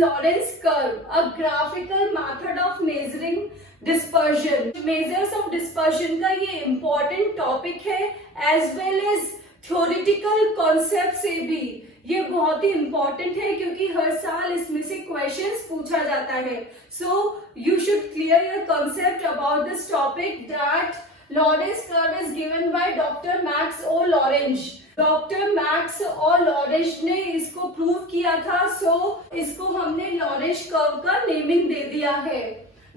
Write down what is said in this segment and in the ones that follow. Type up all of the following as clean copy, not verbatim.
Lorentz curve? A graphical method of measuring dispersion. Measures of dispersion का ये important topic है, as well as theoretical concept से भी ये बहुत ही important है, क्योंकि हर साल इसमें से questions पूछा जाता है. So you should clear your concept about this topic that Lorentz curve is given by Dr. Max O. Lorentz. Doctor max और लॉरेंज ने इसको प्रूव किया था, सो इसको हमने लॉरेंज कर्व का नेमिंग दे दिया है.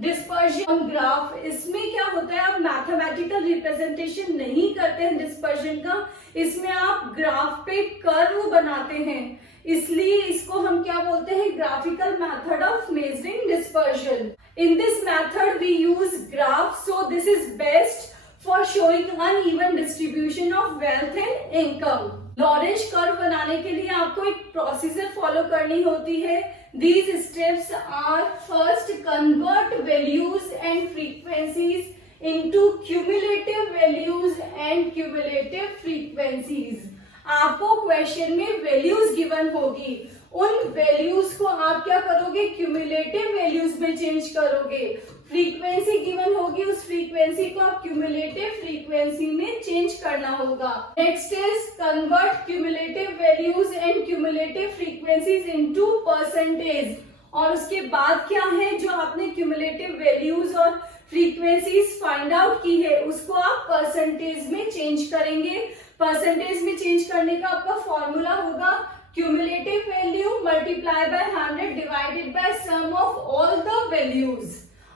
डिस्पर्जन ग्राफ, इसमें क्या होता है, आप मैथमेटिकल रिप्रेजेंटेशन नहीं करते हैं डिस्पर्जन का, इसमें आप ग्राफ पे कर्व बनाते हैं, इसलिए इसको हम क्या बोलते हैं, graphical method of measuring dispersion. In this method we use graph, so this is best for showing uneven distribution of wealth and income. Lorentz curve बनाने के लिए आपको एक प्रोसीजर फॉलो करनी होती है. These steps are: first, convert values and frequencies into cumulative values and cumulative frequencies. आपको question में वैल्यूज गिवन होगी, उन वैल्यूज को आप क्या करोगे, क्यूमुलेटिव वैल्यूज में चेंज करोगे. फ्रीक्वेंसी गिवन होगी, उस फ्रीक्वेंसी को आप क्यूमुलेटिव फ्रीक्वेंसी में चेंज करना होगा. Next is convert cumulative values and cumulative frequencies into percentage. और उसके बाद क्या है, जो आपने क्यूमुलेटिव वैल्यूज और फ्रीक्वेंसीज फाइंड आउट की है उसको आप परसेंटेज में चेंज करेंगे. परसेंटेज में चेंज करने का आपका फॉर्मूला होगा cumulative value multiply by 100 divided by sum of all the values.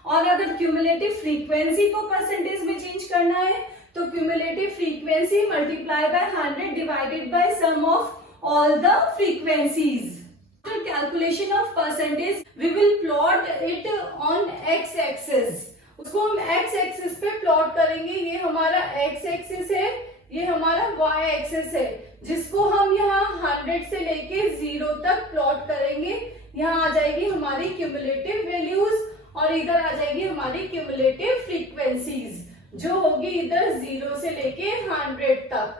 और अगर cumulative frequency को परसेंटेज में चेंज करना है तो cumulative frequency multiply by 100 divided by sum of all the frequencies. After calculation of percentage, we will plot it on x-axis. उसको हम x-axis पे प्लॉट करेंगे. ये हमारा x-axis है, ये हमारा y-axis है, जिसको हम यहाँ 100 से लेके 0 तक प्लॉट करेंगे. यहाँ आ जाएगी हमारी क्यूमुलेटिव वैल्यूज और इधर आ जाएगी हमारी क्यूमुलेटिव फ्रीक्वेंसीज, जो होगी इधर 0 से लेके 100 तक.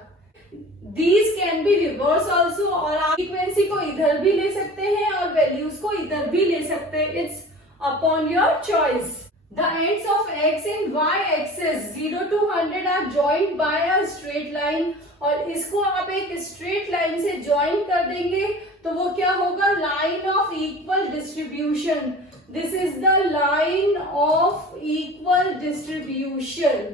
These can be reverse also, और आप फ्रीक्वेंसी को इधर भी ले सकते हैं और वैल्यूज को इधर भी ले सकते हैं. It's upon your choice. The ends of x and y axis 0 to 100 are joined by a straight line. और इसको आप एक स्ट्रेट लाइन से ज्वाइन कर देंगे तो वो क्या होगा, line of equal distribution. This is the line of equal distribution.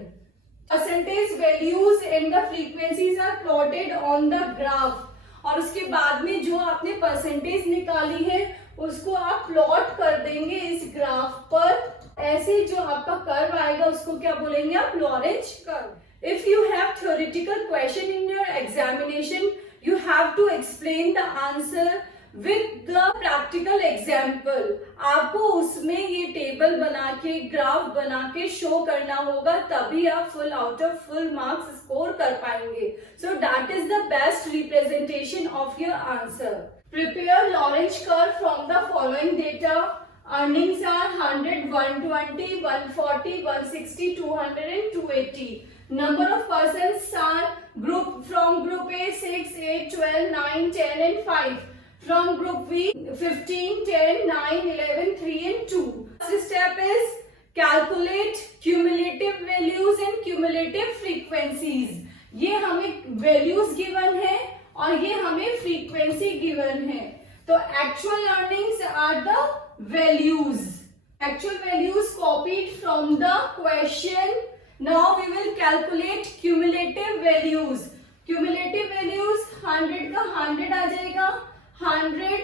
Percentage values and the frequencies are plotted on the graph. और उसके बाद में जो आपने परसेंटेज निकाली है उसको आप प्लॉट कर देंगे इस ग्राफ पर. ऐसे जो आपका कर्व आएगा उसको क्या बोलेंगे आप, Lorentz curve. If you have theoretical question in your examination, you have to explain the answer with the practical example. आपको उसमें ये टेबल बना के, ग्राफ बना के शो करना होगा, तभी आप full out of full marks score कर पाएंगे. So that is the best representation of your answer. Prepare Lorentz curve from the following data. Earnings are 100, 120, 140, 160, 200 and 280. Number of persons are from group A 6, 8, 12, 9, 10 and 5. From group B 15, 10, 9, 11, 3 and 2. First step is calculate cumulative values and cumulative frequencies. ये हमें values given है और ये हमें frequency given है. तो actual earnings are the values. Actual values copied from the question. Now we will calculate cumulative values. Cumulative values 100 का 100 आ जाएगा. 100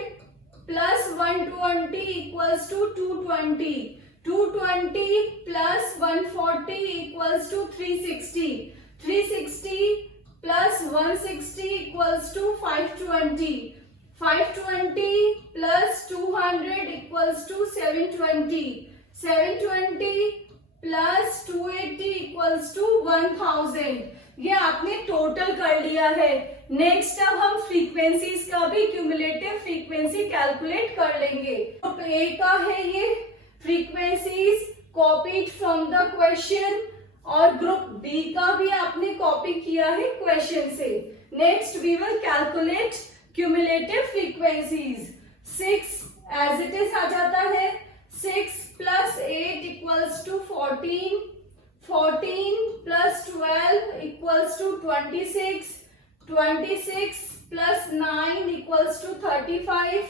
plus 120 equals to 220. 220 plus 140 equals to 360. 360 plus 160 equals to 520. 520 plus 200 equals to 720. 720 plus 280 equals to 1000. ये आपने total कर लिया है. Next अब हम frequencies का भी क्यूमुलेटिव फ्रीक्वेंसी कैलकुलेट कर लेंगे. ग्रुप ए का है ये frequencies copied from the question और ग्रुप बी का भी आपने कॉपी किया है क्वेश्चन से. Next we will calculate cumulative frequencies. 6 as it is आ जाता है, 6 plus 8 equals to 14, 14 plus 12 equals to 26, 26 plus 9 equals to 35,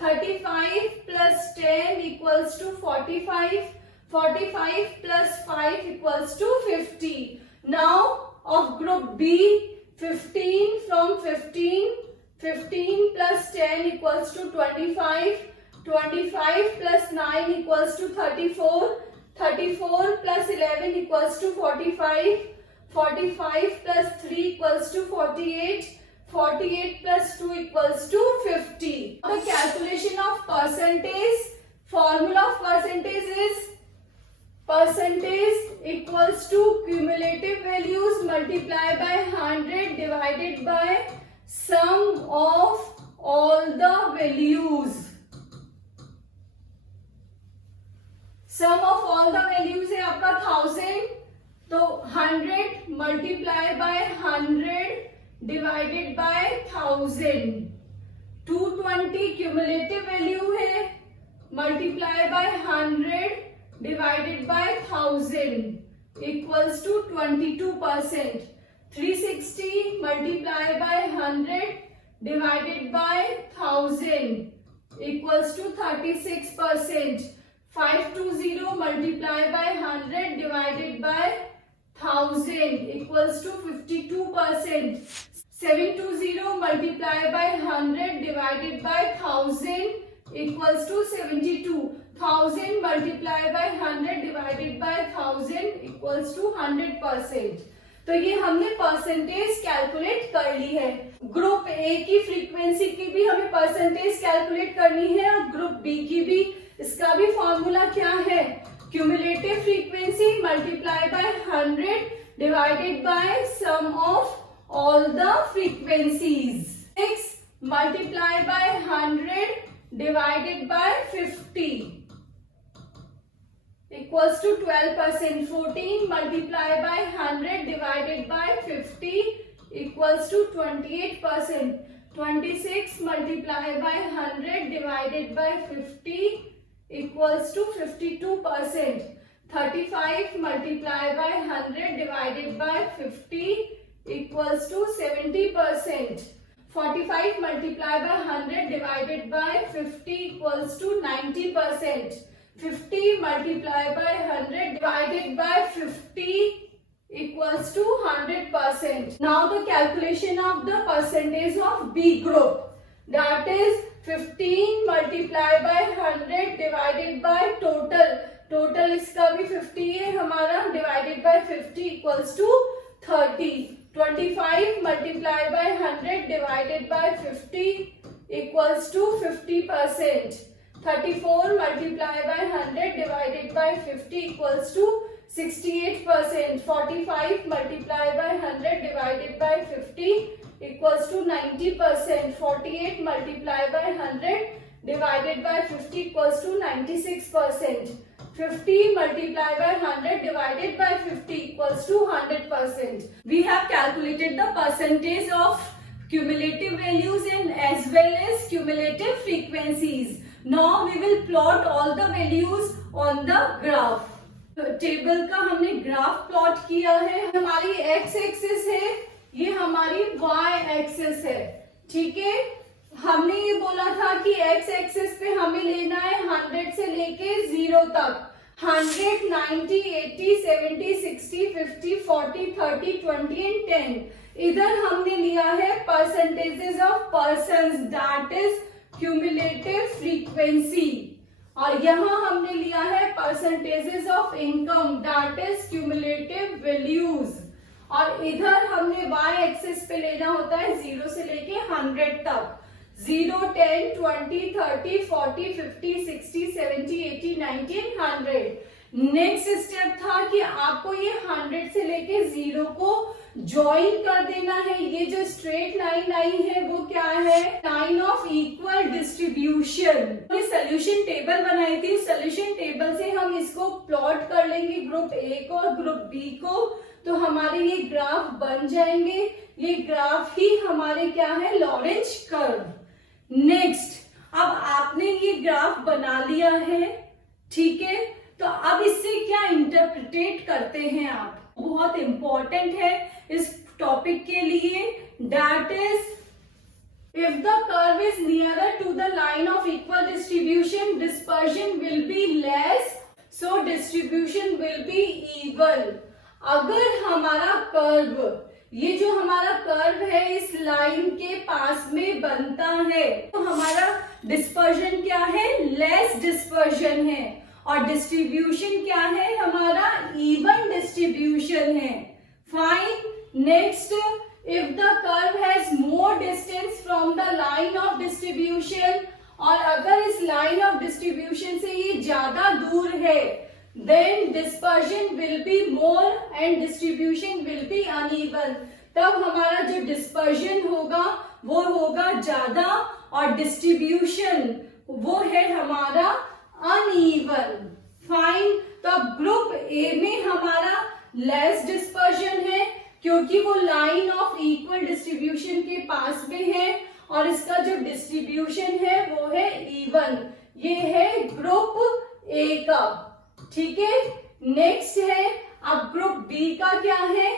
35 plus 10 equals to 45, 45 plus 5 equals to 50. Now of group B, 15 from 15, 15 plus 10 equals to 25, 25 plus 9 equals to 34, 34 plus 11 equals to 45, 45 plus 3 equals to 48, 48 plus 2 equals to 50. The calculation of percentage, formula of percentage is percentage equals to cumulative values multiplied by 100 divided by sum of all the values. Sum of all the values है आपका 1000, तो 100 multiplied by 100 divided by 1000, 220 cumulative value है, multiply by 100 divided by 1000 equals to 22%, 360 multiply by 100 divided by 1000 equals to 36%, 520 multiply by 100 divided by 1000 equals to 52%, 720 multiplied by 100 divided by 1000 equals to 72, 1000 multiplied by 100 divided by 1000 equals to 100%. तो ये हमने percentage calculate कर ली है। Group A की frequency की भी हमें percentage calculate करनी है और ग्रुप बी की भी। इसका भी फॉर्मूला क्या है, cumulative frequency multiply by 100 divided by sum of all the frequencies. 6 multiply by 100 divided by 50 equals to 12%. 14 multiply by 100 divided by 50 equals to 28%. 26 multiply by 100 divided by 50 equals to 52%. 35 multiply by 100 divided by 50 equals to 70%. 45 multiplied by 100 divided by 50 equals to 90%. 50 multiplied by 100 divided by 50 equals to 100%. Now the calculation of the percentage of B group, that is 15 multiplied by 100 divided by total. Total इसका भी 50 है हमारा, divided by 50 equals to 30. 25 multiplied by 100 divided by 50 equals to 50%. 34 multiplied by 100 divided by 50 equals to 68%. 45 multiplied by 100 divided by 50 equals to 90%. 48 multiplied by 100 divided by 50 equals to 96%. 50 multiplied by 100 divided by 50 equals to 100%. We have calculated the percentage of cumulative values and as well as cumulative frequencies. Now we will plot all the values on the graph. Table का हमने graph plot किया है। हमारी x axis है, ये हमारी y axis है, ठीक है। हमने ये बोला था कि x एक्सिस पे हमें लेना है 100 से लेके 0 तक, 100, 90, 80, 70, 60, 50, 40, 30, 20 एंड 10। इधर हमने लिया है percentages of persons, that is cumulative frequency, और यहाँ हमने लिया है percentages of income, that is cumulative values, और इधर हमने y एक्सिस पे लेना होता है 0 से लेके 100 तक, 0, 10, 20, 30, 40, 50, 60, 70, 80, 90 एंड 100। नेक्स्ट स्टेप था कि आपको ये 100 से लेके 0 को ज्वाइन कर देना है। ये जो स्ट्रेट लाइन आई है वो क्या है, लाइन ऑफ इक्वल डिस्ट्रीब्यूशन। हमने सोल्यूशन टेबल बनाई थी, सोल्यूशन टेबल से हम इसको प्लॉट कर लेंगे ग्रुप ए को और ग्रुप बी को, तो हमारे ये ग्राफ बन जाएंगे। ये ग्राफ ही हमारे क्या है, लॉरेंज कर्व। नेक्स्ट, अब आप दिया है, ठीक है। तो अब इससे क्या इंटरप्रिटेट करते हैं आप, बहुत इंपॉर्टेंट है इस टॉपिक के लिए। That is if the curve is nearer to the line of equal distribution, dispersion will be less, so distribution will be even। अगर हमारा कर्व, ये जो हमारा कर्व है इस लाइन के पास में बनता है, तो हमारा डिस्पर्जन क्या है, लेस डिस्पर्जन है, और डिस्ट्रीब्यूशन क्या है, हमारा इवन डिस्ट्रीब्यूशन है। Fine. Next, if the curve has more distance from the line of distribution, और अगर इस line of distribution से ये ज्यादा दूर है, then dispersion will be more and distribution will be uneven। तब हमारा जो dispersion होगा वो होगा ज्यादा और distribution वो है हमारा uneven। फाइन। तो अब ग्रुप ए में हमारा less dispersion है क्योंकि वो लाइन ऑफ इक्वल डिस्ट्रीब्यूशन के पास में है, और इसका जो डिस्ट्रीब्यूशन है वो है इवन। ये है ग्रुप ए का, ठीक है। नेक्स्ट है अब ग्रुप बी का क्या है,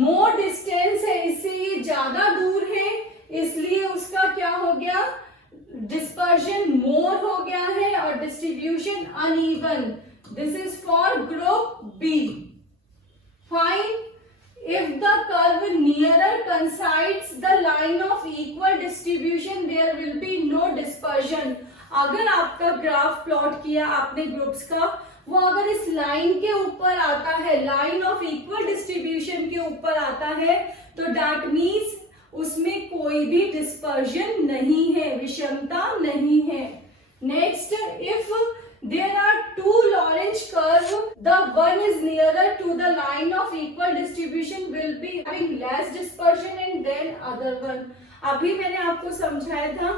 मोर डिस्टेंस है, इससे ये ज्यादा दूर है, इसलिए उसका क्या हो गया, डिस्पर्जन मोर हो गया है और distribution uneven. This is for group B. Fine. If the curve nearer coincides the line of equal distribution, there will be no dispersion। अगर आपका ग्राफ प्लॉट किया आपने ग्रुप्स का, वो अगर इस लाइन के ऊपर आता है, लाइन ऑफ इक्वल डिस्ट्रीब्यूशन के ऊपर आता है, तो दैट मीन्स उसमें कोई भी डिस्पर्जन नहीं है, विषमता नहीं है। Next, if there are two Lorentz curve, the one is nearer to the line of equal distribution will be having less dispersion and then other one। अभी मैंने आपको समझाया था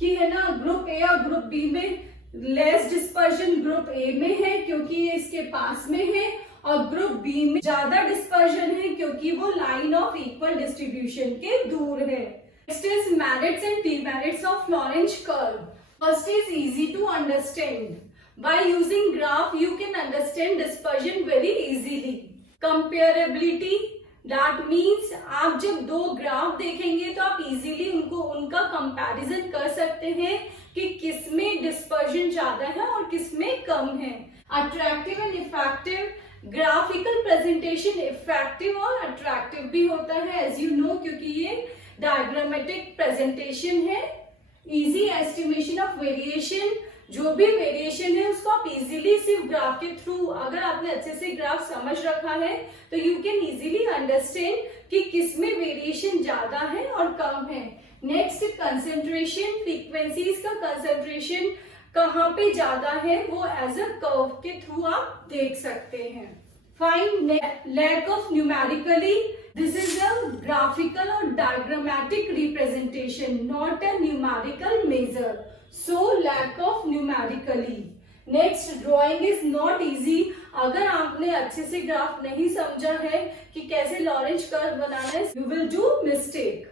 कि है ना, ग्रुप ए और ग्रुप बी में लेस डिस्पर्जन ग्रुप ए में है क्योंकि ये इसके पास में है, और ग्रुप बी में ज्यादा डिस्पर्जन है क्योंकि वो लाइन ऑफ इक्वल डिस्ट्रीब्यूशन के दूर है। Next is merits and demerits of Lorentz curve। First is easy to understand. By using graph, you can understand dispersion very easily। Comparability, that means आप जब दो ग्राफ देखेंगे तो आप easily उनका comparison कर सकते हैं कि किसमें dispersion ज्यादा है और किसमें कम है। Attractive and effective, graphical presentation effective और attractive भी होता है as you know, क्योंकि ये diagrammatic presentation है। Easy estimation of variation, जो भी वेरिएशन है उसको आप इजीली सिर्फ ग्राफ के थ्रू, अगर आपने अच्छे से ग्राफ समझ रखा है तो यू कैन इजीली अंडरस्टैंड कि किसमें वेरिएशन ज्यादा है और कम है। नेक्स्ट, कंसंट्रेशन, फ्रीक्वेंसीज का कंसंट्रेशन कहाँ पे ज्यादा है वो एज अ कर्व के थ्रू आप देख सकते हैं। Fine. Lack of numerically, this is a graphical और diagrammatic representation, not a numerical measure, so lack of numerically। Next, drawing is not easy. अगर आपने अच्छे से ग्राफ नहीं समझा है कि कैसे लॉरेंज कर्व बनाना है, यू विल डू मिस्टेक।